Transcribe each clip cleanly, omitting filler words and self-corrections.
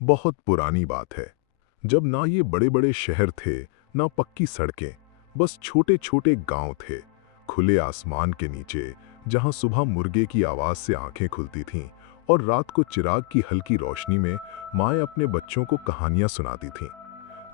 बहुत पुरानी बात है, जब ना ये बड़े बड़े शहर थे, ना पक्की सड़कें, बस छोटे छोटे गांव थे, खुले आसमान के नीचे, जहां सुबह मुर्गे की आवाज से आंखें खुलती थीं और रात को चिराग की हल्की रोशनी में माएँ अपने बच्चों को कहानियां सुनाती थीं।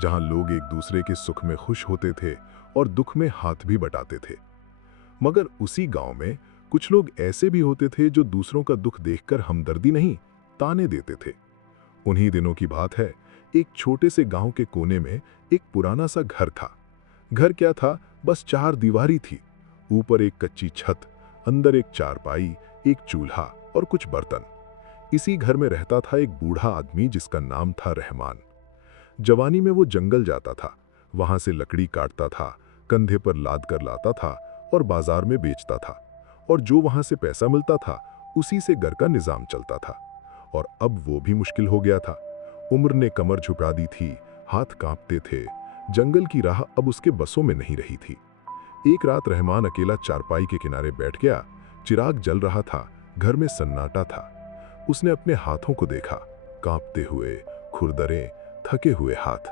जहां लोग एक दूसरे के सुख में खुश होते थे और दुख में हाथ भी बटाते थे। मगर उसी गांव में कुछ लोग ऐसे भी होते थे जो दूसरों का दुख देखकर हमदर्दी नहीं, ताने देते थे। उन्हीं दिनों की बात है, एक छोटे से गांव के कोने में एक पुराना सा घर था। घर क्या था, बस चार दीवारी थी। ऊपर एक कच्ची छत, अंदर एक चारपाई, एक चूल्हा और कुछ बर्तन। इसी घर में रहता था एक बूढ़ा आदमी जिसका नाम था रहमान। जवानी में वो जंगल जाता था, वहां से लकड़ी काटता था, कंधे पर लाद कर लाता था और बाजार में बेचता था। और जो वहां से पैसा मिलता था, उसी से घर का निजाम चलता था। और अब वो भी मुश्किल हो गया था। उम्र ने कमर झुका दी थी, हाथ कांपते थे। जंगल की राह अब उसके बसों में नहीं रही थी। एक रात रहमान अकेला चारपाई के किनारे बैठ गया। चिराग जल रहा था, घर में सन्नाटा था। उसने अपने हाथों को देखा, कांपते हुए, खुरदरे, थके हुए हाथ।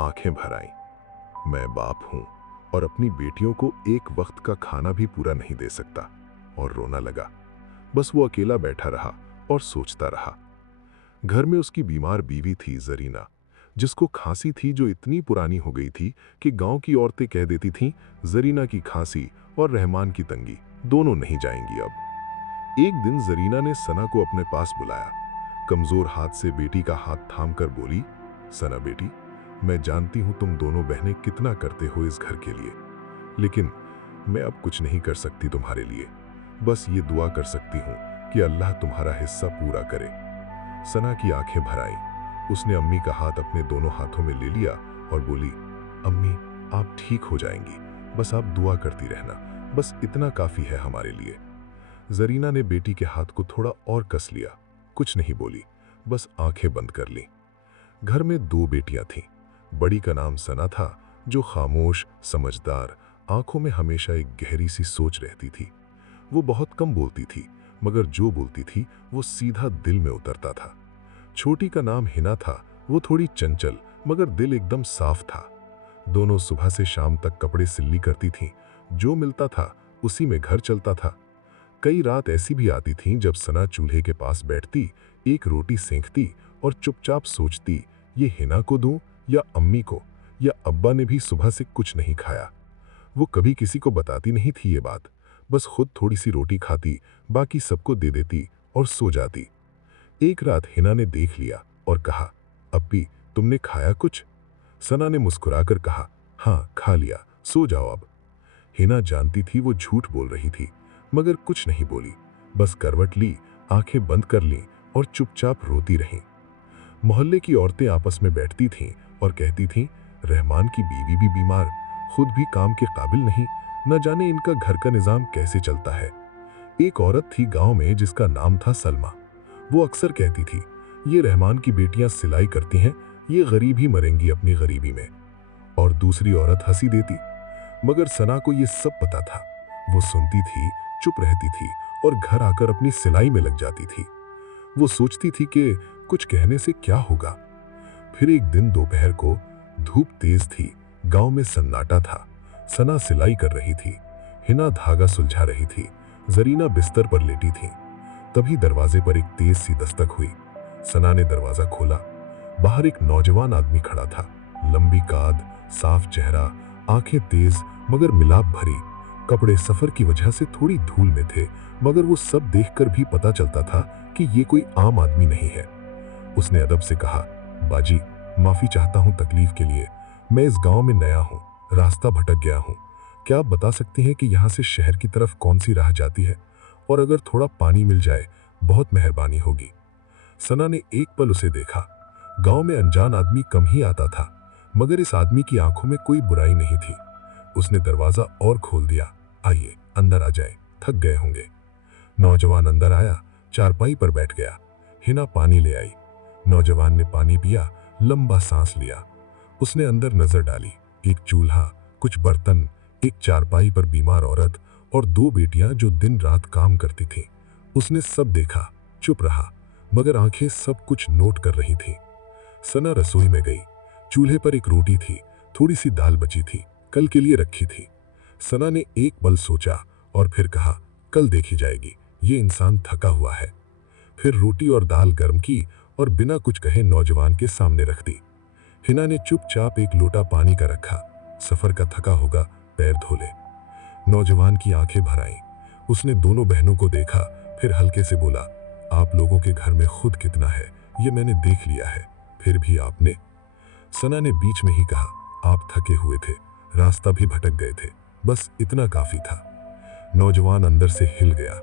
आंखें भर आईं। मैं बाप हूं और अपनी बेटियों को एक वक्त का खाना भी पूरा नहीं दे सकता। और रोना लगा। बस वो अकेला बैठा रहा और सोचता रहा। घर में उसकी बीमार बीवी थी जरीना, जिसको खांसी थी जो इतनी पुरानी हो गई थी कि गांव की औरतें कह देती थीं, जरीना की खांसी और रहमान की तंगी दोनों नहीं जाएंगी अब। एक दिन जरीना ने सना को अपने पास बुलाया। कमजोर हाथ से बेटी का हाथ थामकर बोली, सना बेटी, मैं जानती हूं तुम दोनों बहनें कितना करते हो इस घर के लिए, लेकिन मैं अब कुछ नहीं कर सकती तुम्हारे लिए। बस ये दुआ कर सकती हूँ कि अल्लाह तुम्हारा हिस्सा पूरा करे। सना की आंखें भर आईं। उसने अम्मी का हाथ अपने दोनों हाथों में ले लिया और बोली, अम्मी, आप ठीक हो जाएंगी, बस आप दुआ करती रहना, बस इतना काफी है हमारे लिए। जरीना ने बेटी के हाथ को थोड़ा और कस लिया। कुछ नहीं बोली, बस आंखें बंद कर ली। घर में दो बेटियां थीं। बड़ी का नाम सना था, जो खामोश, समझदार, आंखों में हमेशा एक गहरी सी सोच रहती थी। वो बहुत कम बोलती थी, मगर जो बोलती थी वो सीधा दिल में उतरता था। छोटी का नाम हिना था। वो थोड़ी चंचल, मगर दिल एकदम साफ था। दोनों सुबह से शाम तक कपड़े सिल्ली करती थीं। जो मिलता था उसी में घर चलता था। कई रात ऐसी भी आती थीं जब सना चूल्हे के पास बैठती, एक रोटी सेंकती और चुपचाप सोचती, ये हिना को दूं या अम्मी को, या अब्बा ने भी सुबह से कुछ नहीं खाया। वो कभी किसी को बताती नहीं थी ये बात, बस खुद थोड़ी सी रोटी खाती, बाकी सबको दे देती और सो जाती। एक रात हिना ने देख लिया और कहा, अब्बी, तुमने खाया कुछ? सना ने मुस्कुराकर कहा, हाँ खा लिया, सो जाओ अब। हिना जानती थी वो झूठ बोल रही थी, मगर कुछ नहीं बोली, बस करवट ली, आंखें बंद कर लीं और चुपचाप रोती रहीं। मोहल्ले की औरतें आपस में बैठती थीं और कहती थीं, रहमान की बीवी भी बीमार, खुद भी काम के काबिल नहीं, न जाने इनका घर का निजाम कैसे चलता है। एक औरत थी गांव में जिसका नाम था सलमा। वो अक्सर कहती थी, ये रहमान की बेटियां सिलाई करती हैं, ये गरीब ही मरेंगी अपनी गरीबी में। और दूसरी औरत हंसी देती, मगर सना को ये सब पता था। वो सुनती थी, चुप रहती थी और घर आकर अपनी सिलाई में लग जाती थी। वो सोचती थी कि कुछ कहने से क्या होगा। फिर एक दिन दोपहर को, धूप तेज थी, गांव में सन्नाटा था। सना सिलाई कर रही थी, हिना धागा सुलझा रही थी, जरीना बिस्तर पर लेटी थी। तभी दरवाजे पर एक तेज सी दस्तक हुई। सना ने दरवाजा खोला। बाहर एक नौजवान आदमी खड़ा था। लंबी काद, साफ चेहरा, आंखें तेज मगर मिलाप भरी। कपड़े सफर की वजह से थोड़ी धूल में थे, मगर वो सब देखकर भी पता चलता था कि ये कोई आम आदमी नहीं है। उसने अदब से कहा, बाजी, माफी चाहता हूँ तकलीफ के लिए। मैं इस गांव में नया हूँ, रास्ता भटक गया हूँ। क्या आप बता सकती हैं कि यहाँ से शहर की तरफ कौन सी राह जाती है? और अगर थोड़ा पानी मिल जाए, बहुत मेहरबानी होगी। सना ने एक पल उसे देखा। गांव में अनजान आदमी कम ही आता था, मगर इस आदमी की आंखों में कोई बुराई नहीं थी। उसने दरवाजा और खोल दिया, आइए अंदर आ जाए, थक गए होंगे। नौजवान अंदर आया, चारपाई पर बैठ गया। हिना पानी ले आई। नौजवान ने पानी पिया, लंबा सांस लिया। उसने अंदर नजर डाली। एक चूल्हा, कुछ बर्तन, एक चारपाई पर बीमार औरत और दो बेटियां जो दिन रात काम करती थीं। उसने सब देखा, चुप रहा, मगर आंखें सब कुछ नोट कर रही थीं। सना रसोई में गई। चूल्हे पर एक रोटी थी, थोड़ी सी दाल बची थी, कल के लिए रखी थी। सना ने एक पल सोचा और फिर कहा, कल देखी जाएगी, ये इंसान थका हुआ है। फिर रोटी और दाल गर्म की और बिना कुछ कहे नौजवान के सामने रख दी। हिना ने चुपचाप एक लोटा पानी का रखा। सफर का थका होगा, पैर धो ले। नौजवान की आंखें भर आईं। उसने दोनों बहनों को देखा, फिर हल्के से बोला, आप लोगों के घर में खुद कितना है ये मैंने देख लिया है, फिर भी आपने। सना ने बीच में ही कहा, आप थके हुए थे, रास्ता भी भटक गए थे, बस इतना काफी था। नौजवान अंदर से हिल गया।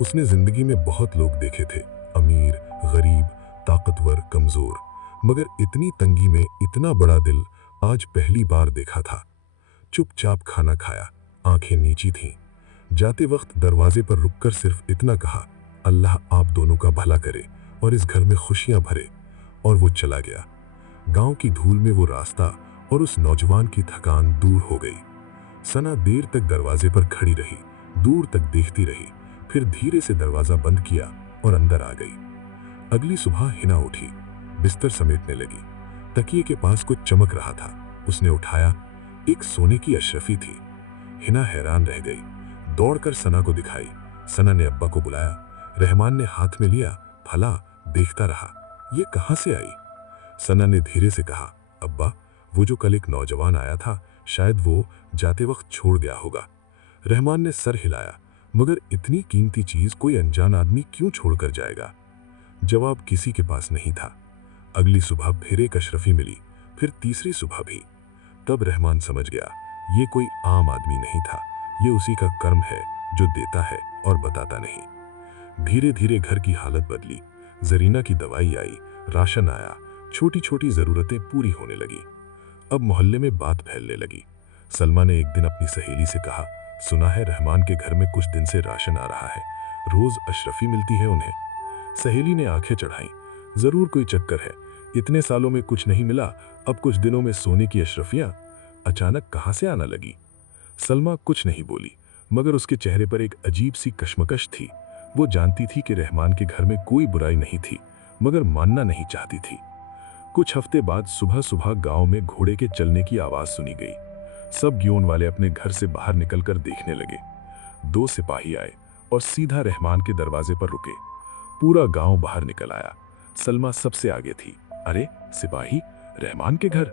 उसने जिंदगी में बहुत लोग देखे थे, अमीर, गरीब, ताकतवर, कमजोर, मगर इतनी तंगी में इतना बड़ा दिल आज पहली बार देखा था। चुपचाप खाना खाया, आंखें नीची थीं। जाते वक्त दरवाजे पर रुककर सिर्फ इतना कहा, अल्लाह आप दोनों का भला करे और इस घर में खुशियां भरे, और वो चला गया। गांव की धूल में वो रास्ता और उस नौजवान की थकान दूर हो गई। सना देर तक दरवाजे पर खड़ी रही, दूर तक देखती रही, फिर धीरे से दरवाजा बंद किया और अंदर आ गई। अगली सुबह हिना उठी, बिस्तर समेटने लगी। तकिए के पास कुछ चमक रहा था। उसने उठाया, एक सोने की अशरफी थी। हिना हैरान रह गई, दौड़कर सना को दिखाई। सना ने अब्बा को बुलाया। रहमान ने हाथ में लिया, फला, देखता रहा, ये कहां से आई? सना ने धीरे से कहा, अब्बा, वो जो कल एक नौजवान आया था, शायद वो जाते वक्त छोड़ गया होगा। रहमान ने सर हिलाया, मगर इतनी कीमती चीज कोई अनजान आदमी क्यों छोड़कर जाएगा? जवाब किसी के पास नहीं था। अगली सुबह फिर एक अशरफी मिली, फिर तीसरी सुबह भी। तब रहमान समझ गया, ये कोई आम आदमी नहीं था, ये उसी का कर्म है जो देता है और बताता नहीं। धीरे धीरे घर की हालत बदली। जरीना की दवाई आई, राशन आया, छोटी छोटी जरूरतें पूरी होने लगी। अब मोहल्ले में बात फैलने लगी। सलमा ने एक दिन अपनी सहेली से कहा, सुना है रहमान के घर में कुछ दिन से राशन आ रहा है, रोज अशरफी मिलती है उन्हें। सहेली ने आंखें चढ़ाई, जरूर कोई चक्कर है, इतने सालों में कुछ नहीं मिला, अब कुछ दिनों में सोने की अशरफियां अचानक कहां से आना लगी? सलमा कुछ नहीं बोली, मगर उसके चेहरे पर एक अजीब सी कश्मकश थी। वो जानती थी कि रहमान के घर में कोई बुराई नहीं थी, मगर मानना नहीं चाहती थी। कुछ हफ्ते बाद सुबह सुबह गांव में घोड़े के चलने की आवाज सुनी गई। सब ग्योन वाले अपने घर से बाहर निकलकर देखने लगे। 2 सिपाही आए और सीधा रहमान के दरवाजे पर रुके। पूरा गांव बाहर निकल आया। सलमा सबसे आगे थी। अरे सिपाही, रहमान के घर,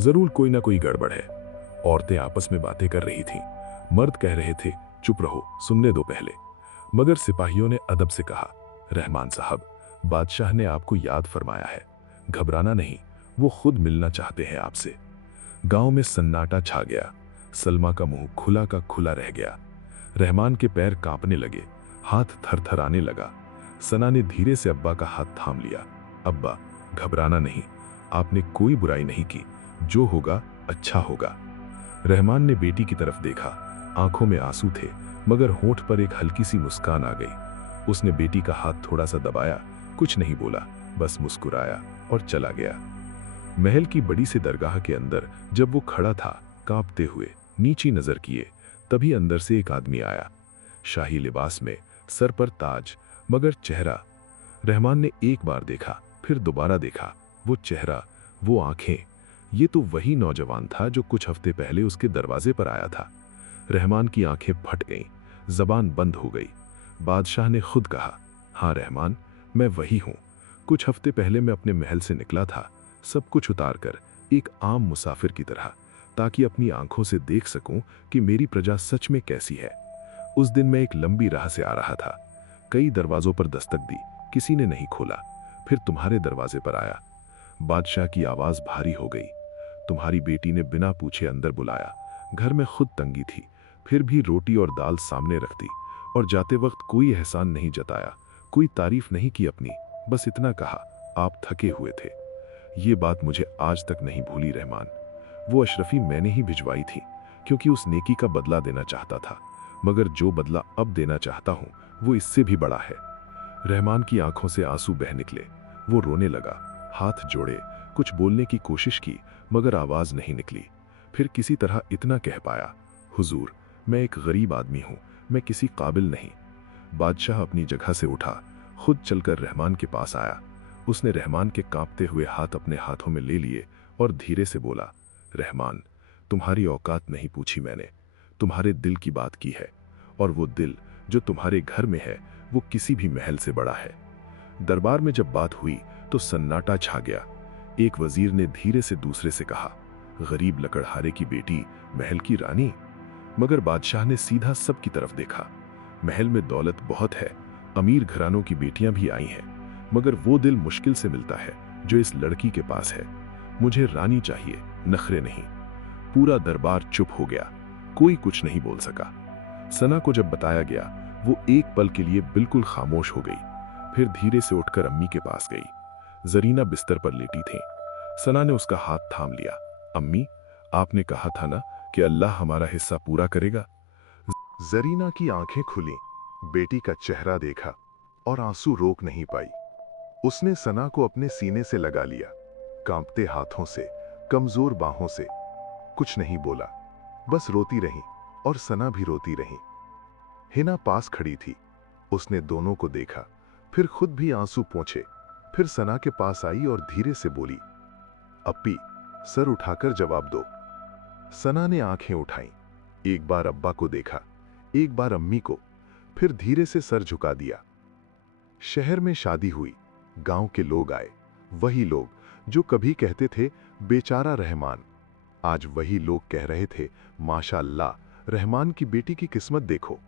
जरूर कोई ना कोई गड़बड़ है। औरतें आपस में बातें कर रही थीं। मर्द कह रहे थे, चुप रहो, सुनने दो पहले। मगर सिपाहियों ने अदब से कहा, रहमान साहब, बादशाह ने आपको याद फरमाया है, घबराना नहीं, वो खुद मिलना चाहते हैं आपसे। गांव में सन्नाटा छा गया। सलमा का मुंह खुला का खुला रह गया। रहमान के पैर कांपने लगे, हाथ थरथराने लगा। सना ने धीरे से अब्बा का हाथ थाम लिया। अब्बा, घबराना नहीं, आपने कोई बुराई नहीं की, जो होगा अच्छा होगा। रहमान ने बेटी की तरफ देखा। आंखों में आंसू थे, मगर होंठ पर एक हल्की सी मुस्कान आ गई। उसने बेटी का हाथ थोड़ा सा दबाया, कुछ नहीं बोला, बस मुस्कुराया और चला गया। महल की बड़ी सी दरगाह के अंदर जब वो खड़ा था, कांपते हुए नीची नजर किए, तभी अंदर से एक आदमी आया। शाही लिबास में, सर पर ताज, मगर चेहरा। रहमान ने एक बार देखा, फिर दोबारा देखा। वो चेहरा, वो आंखें, ये तो वही नौजवान था जो कुछ हफ्ते पहले उसके दरवाजे पर आया था। रहमान की आंखें फट गईं, जबान बंद हो गई। बादशाह ने खुद कहा, हाँ रहमान, मैं वही हूं। कुछ हफ्ते पहले मैं अपने महल से निकला था, सब कुछ उतार कर, एक आम मुसाफिर की तरह, ताकि अपनी आंखों से देख सकूं कि मेरी प्रजा सच में कैसी है। उस दिन मैं एक लंबी राह से आ रहा था। कई दरवाजों पर दस्तक दी, किसी ने नहीं खोला। फिर तुम्हारे दरवाजे पर आया। बादशाह की आवाज भारी हो गई। तुम्हारी बेटी ने बिना पूछे अंदर बुलाया। घर में खुद तंगी थी, फिर भी रोटी और दाल सामने रख दी, और जाते वक्त कोई एहसान नहीं जताया, कोई तारीफ नहीं की अपनी, बस इतना कहा, आप थके हुए थे। ये बात मुझे आज तक नहीं भूली रहमान। वो अशरफी मैंने ही भिजवाई थी, क्योंकि उस नेकी का बदला देना चाहता था, मगर जो बदला अब देना चाहता हूं वो इससे भी बड़ा है। रहमान की आंखों से आंसू बह निकले। वो रोने लगा, हाथ जोड़े, कुछ बोलने की कोशिश की, मगर आवाज नहीं निकली। फिर किसी तरह इतना कह पाया, हुजूर, मैं एक गरीब आदमी हूं, मैं किसी काबिल नहीं। बादशाह अपनी जगह से उठा, खुद चलकर रहमान के पास आया। उसने रहमान के कांपते हुए हाथ अपने हाथों में ले लिए और धीरे से बोला, रहमान, तुम्हारी औकात नहीं पूछी मैंने, तुम्हारे दिल की बात की है, और वो दिल जो तुम्हारे घर में है वो किसी भी महल से बड़ा है। दरबार में जब बात हुई तो सन्नाटा छा गया। एक वजीर ने धीरे से दूसरे से कहा, गरीब लकड़हारे की बेटी महल की रानी? मगर बादशाह ने सीधा सबकी तरफ देखा। महल में दौलत बहुत है, अमीर घरानों की बेटियां भी आई हैं, मगर वो दिल मुश्किल से मिलता है जो इस लड़की के पास है। मुझे रानी चाहिए, नखरे नहीं। पूरा दरबार चुप हो गया, कोई कुछ नहीं बोल सका। सना को जब बताया गया वो एक पल के लिए बिल्कुल खामोश हो गई, फिर धीरे से उठकर अम्मी के पास गई। जरीना बिस्तर पर लेटी थी। सना ने उसका हाथ थाम लिया। अम्मी, आपने कहा था ना कि अल्लाह हमारा हिस्सा पूरा करेगा। जरीना की आंखें खुली, बेटी का चेहरा देखा और आंसू रोक नहीं पाई। उसने सना को अपने सीने से लगा लिया, कांपते हाथों से, कमजोर बाहों से। कुछ नहीं बोला, बस रोती रही और सना भी रोती रही। हिना पास खड़ी थी, उसने दोनों को देखा, फिर खुद भी आंसू पोंछे। फिर सना के पास आई और धीरे से बोली, अप्पी, सर उठाकर जवाब दो। सना ने आंखें उठाईं, एक बार अब्बा को देखा, एक बार अम्मी को, फिर धीरे से सर झुका दिया। शहर में शादी हुई, गांव के लोग आए, वही लोग जो कभी कहते थे बेचारा रहमान, आज वही लोग कह रहे थे माशाअल्लाह, रहमान की बेटी की किस्मत देखो।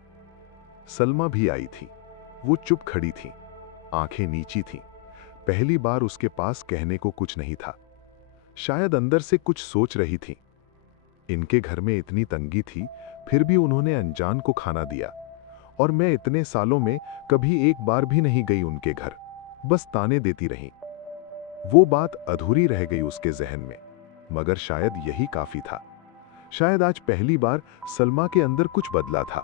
सलमा भी आई थी, वो चुप खड़ी थी, आंखें नीची थीं। पहली बार उसके पास कहने को कुछ नहीं था, शायद अंदर से कुछ सोच रही थी। इनके घर में इतनी तंगी थी, फिर भी उन्होंने अनजान को खाना दिया, और मैं इतने सालों में कभी एक बार भी नहीं गई उनके घर, बस ताने देती रही। वो बात अधूरी रह गई उसके जहन में, मगर शायद यही काफी था। शायद आज पहली बार सलमा के अंदर कुछ बदला था।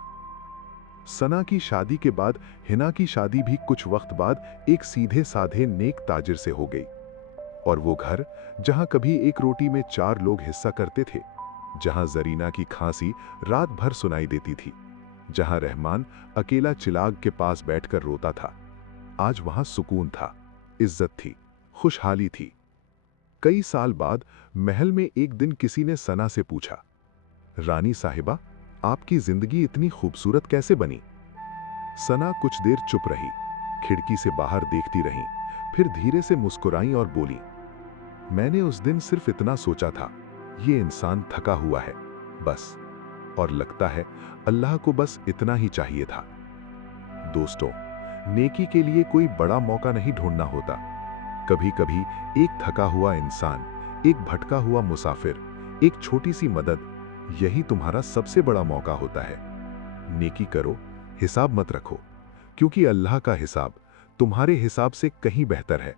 सना की शादी के बाद हिना की शादी भी कुछ वक्त बाद एक सीधे साधे नेक ताजिर से हो गई। और वो घर जहां कभी एक रोटी में 4 लोग हिस्सा करते थे, जहां जरीना की खांसी रात भर सुनाई देती थी, जहां रहमान अकेला चिराग के पास बैठकर रोता था, आज वहां सुकून था, इज्जत थी, खुशहाली थी। कई साल बाद महल में एक दिन किसी ने सना से पूछा, रानी साहिबा, आपकी जिंदगी इतनी खूबसूरत कैसे बनी? सना कुछ देर चुप रही, खिड़की से बाहर देखती रही, फिर धीरे से मुस्कुराई और बोली, मैंने उस दिन सिर्फ इतना सोचा था, ये इंसान थका हुआ है, बस। और लगता है अल्लाह को बस इतना ही चाहिए था। दोस्तों, नेकी के लिए कोई बड़ा मौका नहीं ढूंढना होता। कभी कभी एक थका हुआ इंसान, एक भटका हुआ मुसाफिर, एक छोटी सी मदद, यही तुम्हारा सबसे बड़ा मौका होता है। नेकी करो, हिसाब मत रखो, क्योंकि अल्लाह का हिसाब तुम्हारे हिसाब से कहीं बेहतर है।